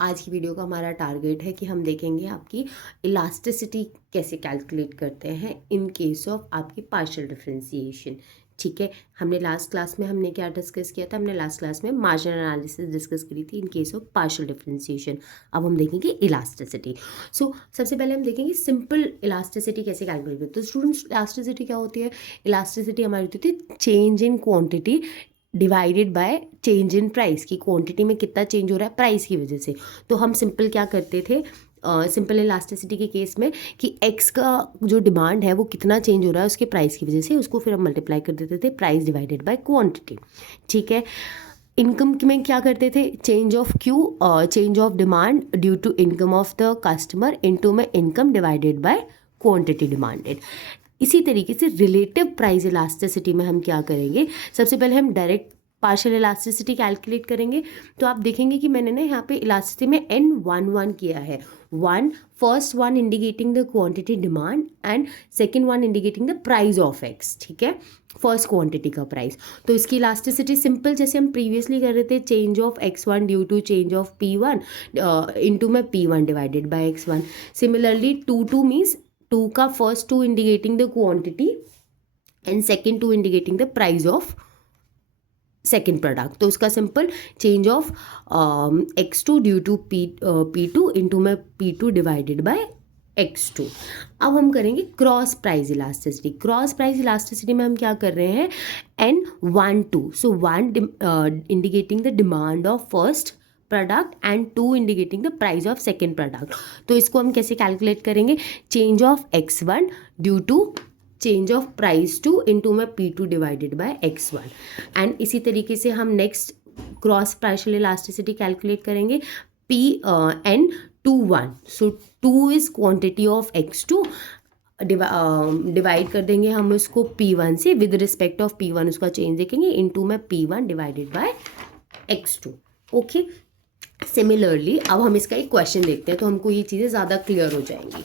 आज की वीडियो का हमारा टारगेट है कि हम देखेंगे आपकी इलास्टिसिटी कैसे कैलकुलेट करते हैं इन केस ऑफ आपकी पार्शियल डिफरेंशिएशन। ठीक है, हमने लास्ट क्लास में हमने क्या डिस्कस किया था? हमने लास्ट क्लास में मार्जिनल एनालिसिस डिस्कस करी थी in case of partial differentiation. अब हम देखेंगे इलास्टिसिटी। सबसे पहले हम देखेंगे सिंपल इलास्टिसिटी कैसे कैलकुलेट करते हैं। तो स्टूडेंट्स, इलास्टिसिटी क्या होती है? इलास्टिसिटी हमारी होती है change in quantity divided by change in price, की क्वांटिटी में कितना चेंज हो रहा है प्राइस की वजह से। तो हम सिंपल क्या करते थे सिंपल इलास्टिसिटी के केस में कि एक्स का जो डिमांड है वो कितना चेंज हो रहा है उसके प्राइस की वजह से, उसको फिर हम मल्टीप्लाई कर देते थे प्राइस डिवाइडेड बाय क्वांटिटी। ठीक है, इनकम में क्या करते थे? Change of Q, change of demand due to income of the customer into में income divided by quantity demanded. इसी तरीके से रिलेटिव प्राइस इलास्टिसिटी में हम क्या करेंगे? सबसे पहले हम डायरेक्ट पार्शियल इलास्टिसिटी कैलकुलेट करेंगे। तो आप देखेंगे कि मैंने ना यहाँ पे इलास्टिसिटी में N11 किया है। First one indicating the quantity demand and second one indicating the price of x. ठीक है, फर्स्ट क्वांटिटी का प्राइस। तो इसकी इलास्टिसिटी सिंपल जैसे हम प्रीवियसली कर रहे थे, change of x1 due to change of p1 into में p1 divided by x1। Similarly 2 means 2 का first 2 indicating the quantity and second 2 indicating the price of second product. तो उसका simple change of x2 due to p2 into में p2 divided by x2। अब हम करेंगे cross price elasticity. Cross price elasticity में हम क्या कर रहे हैं? N12, so 1 indicating the demand of first product and 2 indicating the price of second product. तो इसको हम कैसे कैलकुलेट करेंगे? Change of x1 due to change of price 2 into में p2 divided by x1। And इसी तरीके से हम next cross partial elasticity calculate करेंगे N21। So 2 is quantity of x2, divide कर देंगे हम उसको p1 से, विद रिस्पेक्ट ऑफ p1 उसका चेंज देखेंगे इनटू में p1 divided by x2। Okay, similarly अब हम इसका एक क्वेश्चन देखते हैं तो हमको ये चीज़ें ज़्यादा क्लियर हो जाएंगी।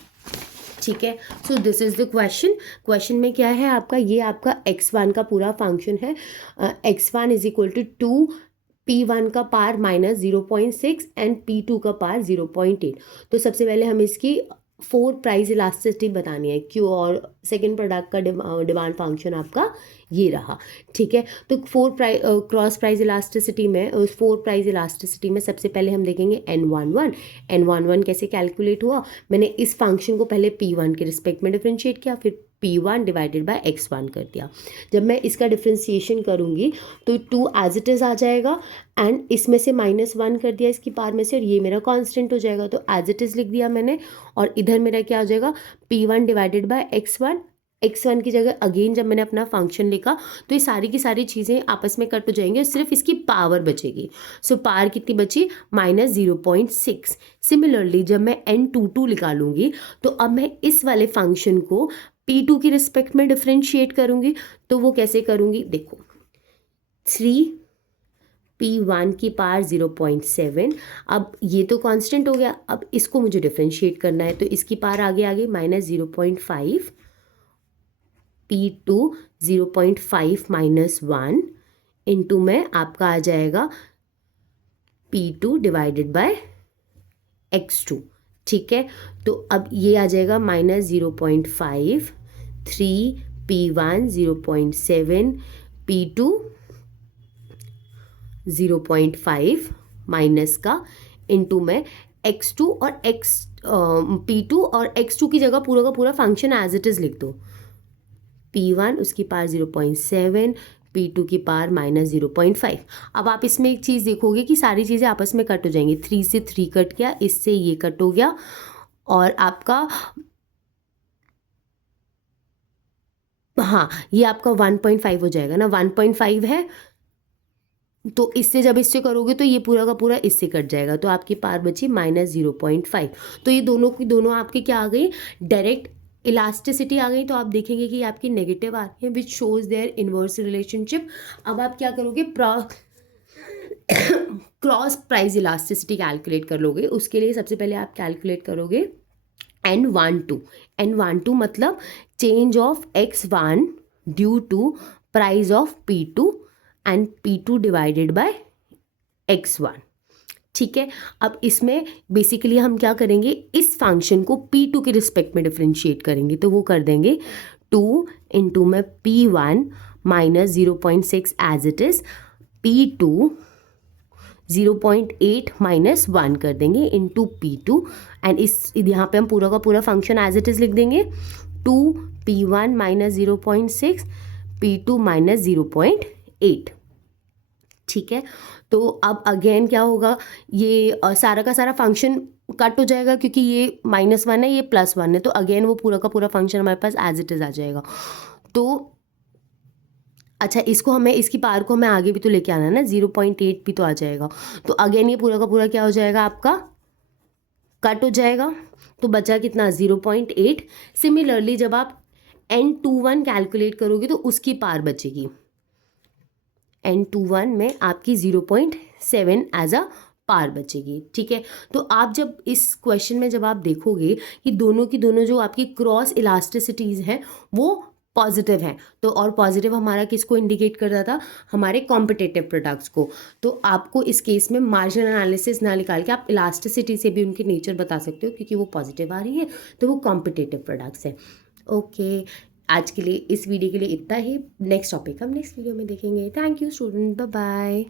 ठीक है, so this is the question. Question में क्या है आपका? ये आपका x1 का पूरा फंक्शन है। x1 is equal to p1 का पार माइनस 0.6 एंड p2 का पार 0.8। तो सबसे पहले हम इसकी 4 प्राइस इलास्टिसिटी बतानी है क्यों, और सेकेंड प्रोडक्ट का डिमांड फंक्शन आपका ये रहा। ठीक है, तो क्रॉस प्राइस इलास्टिसिटी में, उस 4 प्राइस इलास्टिसिटी में सबसे पहले हम देखेंगे N11 कैसे कैलकुलेट हुआ। मैंने इस फंक्शन को पहले p1 के रिस्पेक्ट में डिफ्रेंशिएट किया, फिर p1 डिवाइडेड बाय x1 कर दिया। जब मैं इसका डिफ्रेंशिएशन करूँगी तो 2 एज इट इज़ आ जाएगा एंड इसमें से -1 कर दिया इसकी पार में से, और ये मेरा कांस्टेंट हो जाएगा। तो एज इट इज़ लिख दिया मैंने, और इधर मेरा क्या हो जाएगा? p1 डिवाइडेड बाय x1 की जगह अगेन जब मैंने अपना फंक्शन लिखा तो ये सारी की सारी चीज़ें आपस में कट हो जाएंगी और सिर्फ इसकी पावर बचेगी। सो पावर कितनी बची? -0.6। सिमिलरली जब मैं N22 निकालूंगी तो अब मैं इस वाले फंक्शन को p2 की रिस्पेक्ट में डिफ्रेंशिएट करूंगी। तो वो कैसे करूंगी? देखो, 3p1 की पावर 0.7। अब ये तो कांस्टेंट हो गया, अब इसको मुझे डिफ्रेंशिएट करना है तो इसकी पावर आगे -0.5, p2 0.5 -1 इंटू में आपका आ जाएगा p2 डिवाइडेड बाय x2। ठीक है, तो अब ये आ जाएगा -0.5, 3p1 0.7, p2 0.5 माइनस का इंटू में x2 और p2 और x2 की जगह पूरा का पूरा फंक्शन एज इट इज़ लिख दो। p1 उसकी पावर 0.7, p2 की पावर -0.5। अब आप इसमें एक चीज़ देखोगे कि सारी चीज़ें आपस में कट हो जाएंगी। 3 से 3 कट गया, इससे ये कट हो गया, और आपका हाँ ये आपका 1.5 हो जाएगा ना। 1.5 है तो इससे जब इससे करोगे तो ये पूरा का पूरा इससे कट जाएगा, तो आपकी पावर बची -0.5। तो ये दोनों की दोनों आपके क्या आ गई? डायरेक्ट इलास्टिसिटी आ गई। तो आप देखेंगे कि आपकी नेगेटिव आ रही है which shows their inverse relationship. अब आप क्या करोगे? क्रॉस प्राइस इलास्टिसिटी कैलकुलेट कर लोगे। उसके लिए सबसे पहले आप कैलकुलेट करोगे N12 मतलब change of x1 due to price of p2 and p2 divided by x1। ठीक है। अब इसमें बेसिकली हम क्या करेंगे, इस फंक्शन को P2 के रिस्पेक्ट में डिफ्रेंशिएट करेंगे, तो वो कर देंगे 2 इंटू में P1 minus 0.6 as it is, P2 0.8 minus 1 कर देंगे इंटू P2, एंड इस यहाँ पे हम पूरा का पूरा फंक्शन एज इट इज़ लिख देंगे 2P1 माइनस 0.6 P2 माइनस 0.8। ठीक है, तो अब अगेन क्या होगा, ये सारा का सारा फंक्शन कट हो जाएगा क्योंकि ये -1 है, ये +1 है, तो अगेन वो पूरा का पूरा फंक्शन हमारे पास एज इट इज़ आ जाएगा। तो अच्छा, इसको हमें, इसकी पावर को हमें आगे भी तो लेके आना है ना, 0.8 भी तो आ जाएगा, तो अगेन ये पूरा का पूरा क्या हो जाएगा आपका, कट हो जाएगा, तो बचा कितना, 0.8। सिमिलरली जब आप N21 कैलकुलेट करोगे तो उसकी पावर बचेगी, N21 में आपकी 0.7 एज अ पावर बचेगी। ठीक है, तो आप जब इस क्वेश्चन में जब आप देखोगे कि दोनों की दोनों जो आपकी क्रॉस इलास्टिसिटीज़ हैं वो पॉजिटिव हैं, तो और पॉजिटिव हमारा किसको इंडिकेट करता था, हमारे कॉम्पिटिटिव प्रोडक्ट्स को। तो आपको इस केस में मार्जिन एनालिसिस ना निकाल के आप इलास्टिसिटी से भी उनके नेचर बता सकते हो, क्योंकि वो पॉजिटिव आ रही है तो वो कॉम्पिटिटिव प्रोडक्ट्स हैं। ओके, आज के लिए, इस वीडियो के लिए इतना ही। नेक्स्ट टॉपिक हम नेक्स्ट वीडियो में देखेंगे। Thank you student, bye bye.